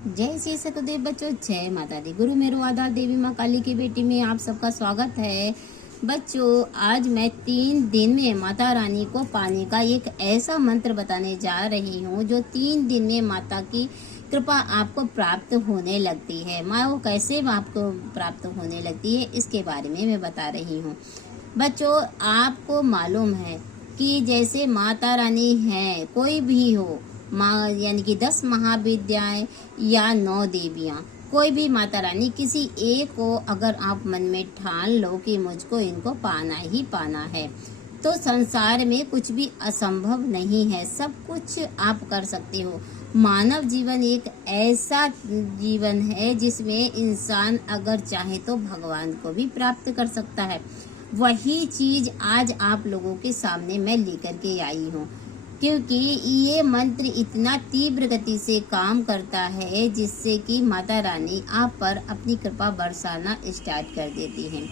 जय श्री सतदेव बच्चों, जय माता दी। गुरु मेरो आधार, देवी माँ काली की बेटी में आप सबका स्वागत है। बच्चों, आज मैं 3 दिन में माता रानी को पाने का एक ऐसा मंत्र बताने जा रही हूँ जो 3 दिन में माता की कृपा आपको प्राप्त होने लगती है। माँ वो कैसे आपको प्राप्त होने लगती है इसके बारे में मैं बता रही हूँ। बच्चों, आपको मालूम है कि जैसे माता रानी है, कोई भी हो, माँ यानी कि 10 महाविद्याएं या 9 देवियां, कोई भी माता रानी किसी एक को अगर आप मन में ठान लो कि मुझको इनको पाना ही पाना है, तो संसार में कुछ भी असंभव नहीं है। सब कुछ आप कर सकते हो। मानव जीवन एक ऐसा जीवन है जिसमें इंसान अगर चाहे तो भगवान को भी प्राप्त कर सकता है। वही चीज आज आप लोगों के सामने मैं लेकर के आई हूँ, क्योंकि ये मंत्र इतना तीव्र गति से काम करता है जिससे कि माता रानी आप पर अपनी कृपा बरसाना स्टार्ट कर देती हैं।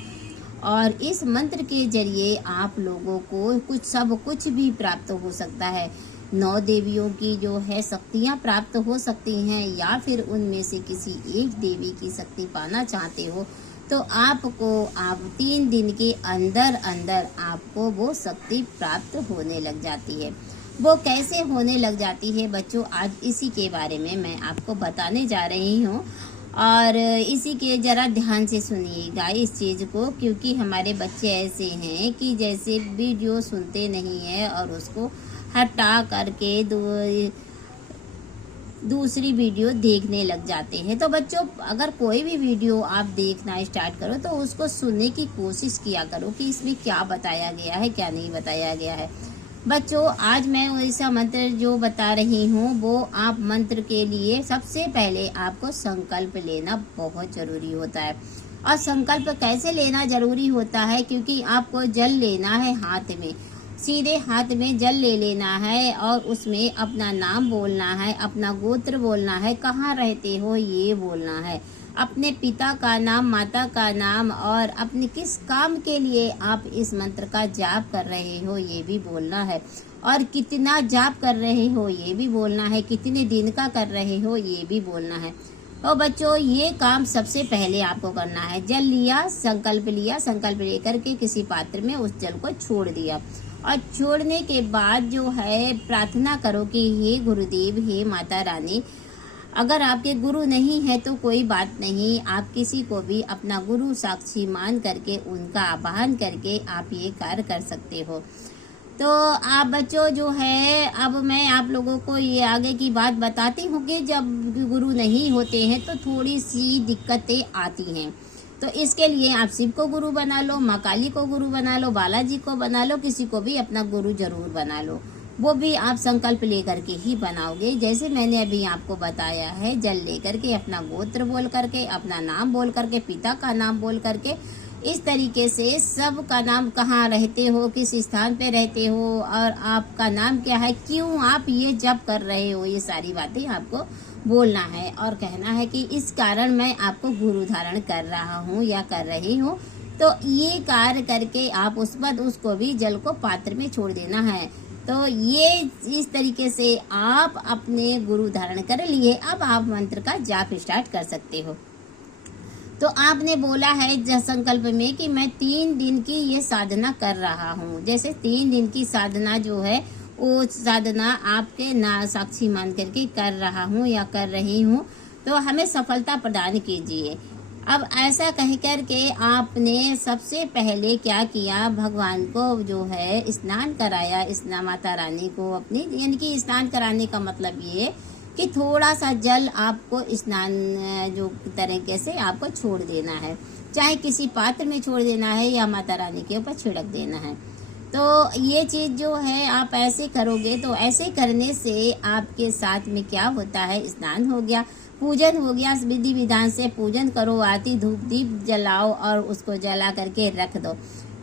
और इस मंत्र के जरिए आप लोगों को सब कुछ भी प्राप्त हो सकता है। 9 देवियों की जो है शक्तियाँ प्राप्त हो सकती हैं, या फिर उनमें से किसी एक देवी की शक्ति पाना चाहते हो तो आपको 3 दिन के अंदर अंदर आपको वो शक्ति प्राप्त होने लग जाती है। वो कैसे होने लग जाती है बच्चों, आज इसी के बारे में मैं आपको बताने जा रही हूँ। और इसी के जरा ध्यान से सुनिएगा इस चीज़ को, क्योंकि हमारे बच्चे ऐसे हैं कि जैसे वीडियो सुनते नहीं है और उसको हटा करके दूसरी वीडियो देखने लग जाते हैं। तो बच्चों, अगर कोई भी वीडियो आप देखना स्टार्ट करो तो उसको सुनने की कोशिश किया करो कि इसमें क्या बताया गया है, क्या नहीं बताया गया है। बच्चों, आज मैं ऐसा मंत्र जो बता रही हूँ वो आप मंत्र के लिए सबसे पहले आपको संकल्प लेना बहुत जरूरी होता है। और संकल्प कैसे लेना जरूरी होता है, क्योंकि आपको जल लेना है हाथ में, सीधे हाथ में जल ले लेना है और उसमें अपना नाम बोलना है, अपना गोत्र बोलना है, कहाँ रहते हो ये बोलना है, अपने पिता का नाम, माता का नाम, और अपने किस काम के लिए आप इस मंत्र का जाप कर रहे हो ये भी बोलना है, और कितना जाप कर रहे हो ये भी बोलना है, कितने दिन का कर रहे हो ये भी बोलना है। और बच्चों, ये काम सबसे पहले आपको करना है। जल लिया, संकल्प लेकर के किसी पात्र में उस जल को छोड़ दिया, और छोड़ने के बाद जो है प्रार्थना करो कि हे गुरुदेव, हे माता रानी। अगर आपके गुरु नहीं है तो कोई बात नहीं, आप किसी को भी अपना गुरु साक्षी मान करके उनका आवाहन करके आप ये कार्य कर सकते हो। तो आप बच्चों जो है, अब मैं आप लोगों को ये आगे की बात बताती हूँ कि जब गुरु नहीं होते हैं तो थोड़ी सी दिक्कतें आती हैं। तो इसके लिए आप शिव को गुरु बना लो, माँ काली को गुरु बना लो, बालाजी को बना लो, किसी को भी अपना गुरु जरूर बना लो। वो भी आप संकल्प लेकर के ही बनाओगे, जैसे मैंने अभी आपको बताया है। जल लेकर के, अपना गोत्र बोल करके, अपना नाम बोल करके, पिता का नाम बोल करके, इस तरीके से सब का नाम, कहाँ रहते हो, किस स्थान पे रहते हो, और आपका नाम क्या है, क्यों आप ये जप कर रहे हो, ये सारी बातें आपको बोलना है और कहना है कि इस कारण मैं आपको गुरु धारण कर रहा हूँ या कर रही हूँ। तो ये कार्य करके आप उस बाद उसको भी जल को पात्र में छोड़ देना है। तो ये इस तरीके से आप अपने गुरु धारण कर लिए। अब आप मंत्र का जाप स्टार्ट कर सकते हो। तो आपने बोला है संकल्प में कि मैं 3 दिन की ये साधना कर रहा हूँ। जैसे 3 दिन की साधना जो है वो साधना आपके ना साक्षी मान करके कर रहा हूँ या कर रही हूँ, तो हमें सफलता प्रदान कीजिए। अब ऐसा कह कर के आपने सबसे पहले क्या किया, भगवान को जो है स्नान कराया। स्नान माता रानी को अपनी, यानी कि स्नान कराने का मतलब ये कि थोड़ा सा जल आपको स्नान जो तरीके से आपको छोड़ देना है, चाहे किसी पात्र में छोड़ देना है या माता रानी के ऊपर छिड़क देना है। तो ये चीज जो है आप ऐसे करोगे, तो ऐसे करने से आपके साथ में क्या होता है, स्नान हो गया, पूजन हो गया, विधि विधान से पूजन करो, आरती धूप दीप जलाओ और उसको जला करके रख दो।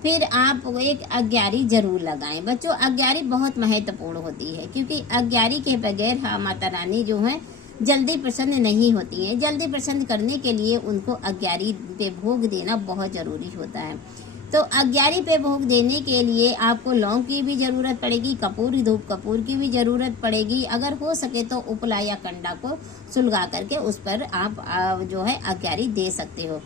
फिर आप एक अग्यारी जरूर लगाएं। बच्चों, अग्यारी बहुत महत्वपूर्ण होती है, क्योंकि अग्यारी के बगैर माता रानी जो है जल्दी प्रसन्न नहीं होती है। जल्दी प्रसन्न करने के लिए उनको अग्यारी पे भोग देना बहुत जरूरी होता है। तो अग्यारी पे भोग देने के लिए आपको लौंग की भी जरूरत पड़ेगी, कपूर, धूप कपूर की भी जरूरत पड़ेगी। अगर हो सके तो उपला या कंडा को सुलगा करके उस पर आप जो है अग्यारी दे सकते हो।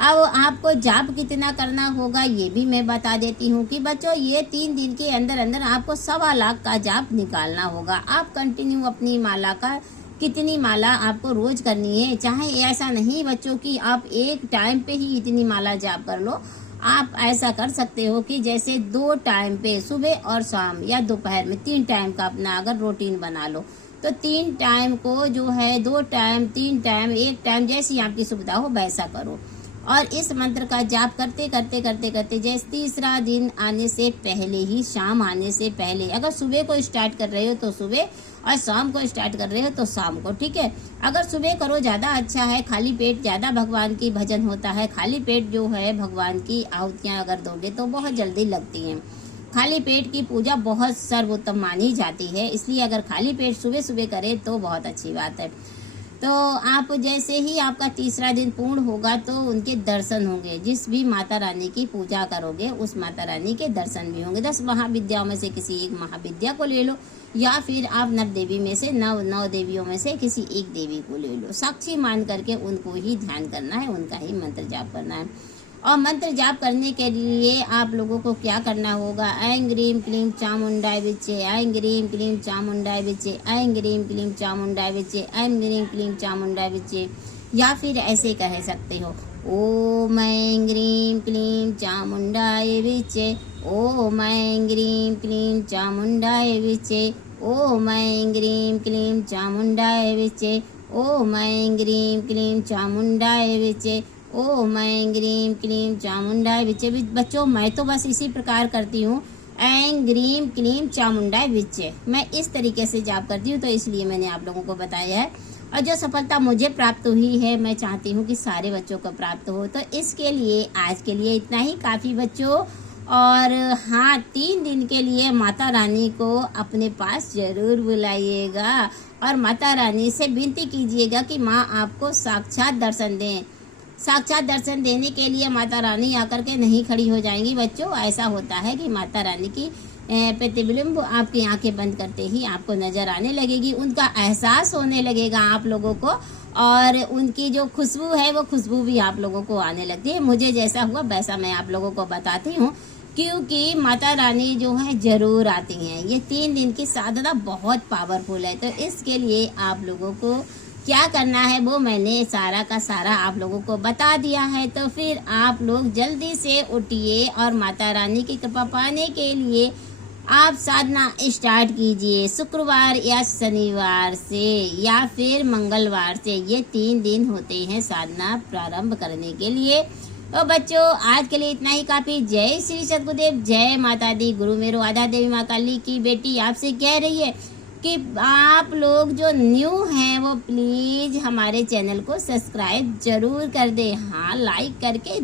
अब आपको जाप कितना करना होगा ये भी मैं बता देती हूँ कि बच्चों ये 3 दिन के अंदर अंदर आपको 1.25 लाख का जाप निकालना होगा। आप कंटिन्यू अपनी माला का कितनी माला आपको रोज करनी है, चाहे ऐसा नहीं बच्चों कि आप एक टाइम पे ही इतनी माला जाप कर लो। आप ऐसा कर सकते हो कि जैसे 2 टाइम पे सुबह और शाम या दोपहर में 3 टाइम का अपना अगर रूटीन बना लो तो 3 टाइम को जो है 2 टाइम 3 टाइम 1 टाइम जैसी आपकी सुविधा हो वैसा करो। और इस मंत्र का जाप करते करते करते करते जैसे तीसरा दिन आने से पहले ही, शाम आने से पहले, अगर सुबह को स्टार्ट कर रहे हो तो सुबह और शाम को स्टार्ट कर रहे हो तो शाम को, ठीक है। अगर सुबह करो ज्यादा अच्छा है, खाली पेट ज्यादा भगवान की भजन होता है। खाली पेट जो है भगवान की आहुतियां अगर दोगे तो बहुत जल्दी लगती हैं। खाली पेट की पूजा बहुत सर्वोत्तम मानी जाती है, इसलिए अगर खाली पेट सुबह सुबह करे तो बहुत अच्छी बात है। तो आप जैसे ही आपका तीसरा दिन पूर्ण होगा तो उनके दर्शन होंगे। जिस भी माता रानी की पूजा करोगे उस माता रानी के दर्शन भी होंगे। 10 महाविद्याओं में से किसी एक महाविद्या को ले लो या फिर आप 9 देवी में से 9 देवियों में से किसी एक देवी को ले लो। साक्षी मान करके उनको ही ध्यान करना है, उनका ही मंत्र जाप करना है। और मंत्र जाप करने के लिए आप लोगों को क्या करना होगा, ऐं ग्रीम क्लीम चामुंडाय विचे, ऐं ग्रीम क्लीम चामुंडाय विचे, ऐं ग्रीम क्लीम चामुंडाय विचे, ऐं ग्रीम क्लीम चामुंडाय विचे, या फिर ऐसे कह सकते हो ओम ऐं ग्रीम क्लीम चामुंडाय विचे, ओम ऐं ग्रीम क्लीम चामुंडाय विचे, ओम ऐं ग्रीम क्लीम चामुंडाय विचे, ओम ऐं ग्रीम क्लीम चामुंडाय विचे, ओम ऐं ग्रीम क्लीम चामुंडाय विचे। बच्चों मैं तो बस इसी प्रकार करती हूँ, ऐं ग्रीम क्लीम चामुंडाय विचे, मैं इस तरीके से जाप करती हूँ, तो इसलिए मैंने आप लोगों को बताया है। और जो सफलता मुझे प्राप्त हुई है मैं चाहती हूँ कि सारे बच्चों को प्राप्त हो। तो इसके लिए आज के लिए इतना ही काफी बच्चों। और हाँ, 3 दिन के लिए माता रानी को अपने पास जरूर बुलाइएगा और माता रानी से विनती कीजिएगा कि माँ आपको साक्षात दर्शन दें। साक्षात दर्शन देने के लिए माता रानी आकर के नहीं खड़ी हो जाएंगी बच्चों। ऐसा होता है कि माता रानी की प्रतिबिंब आपकी आंखें बंद करते ही आपको नजर आने लगेगी, उनका एहसास होने लगेगा आप लोगों को, और उनकी जो खुशबू है वो खुशबू भी आप लोगों को आने लगती है। मुझे जैसा हुआ वैसा मैं आप लोगों को बताती हूँ, क्योंकि माता रानी जो है जरूर आती हैं। ये 3 दिन की साधना बहुत पावरफुल है। तो इसके लिए आप लोगों को क्या करना है वो मैंने सारा का सारा आप लोगों को बता दिया है। तो फिर आप लोग जल्दी से उठिए और माता रानी की कृपा पाने के लिए आप साधना स्टार्ट कीजिए। शुक्रवार या शनिवार से या फिर मंगलवार से, ये 3 दिन होते हैं साधना प्रारंभ करने के लिए। तो बच्चों आज के लिए इतना ही काफी। जय श्री सद्गुरुदेव, जय माता दी। गुरु मेरो आधा देवी माँ काली की बेटी आपसे कह रही है कि आप लोग जो न्यू हैं वो प्लीज हमारे चैनल को सब्सक्राइब जरूर कर दें। हाँ, लाइक करके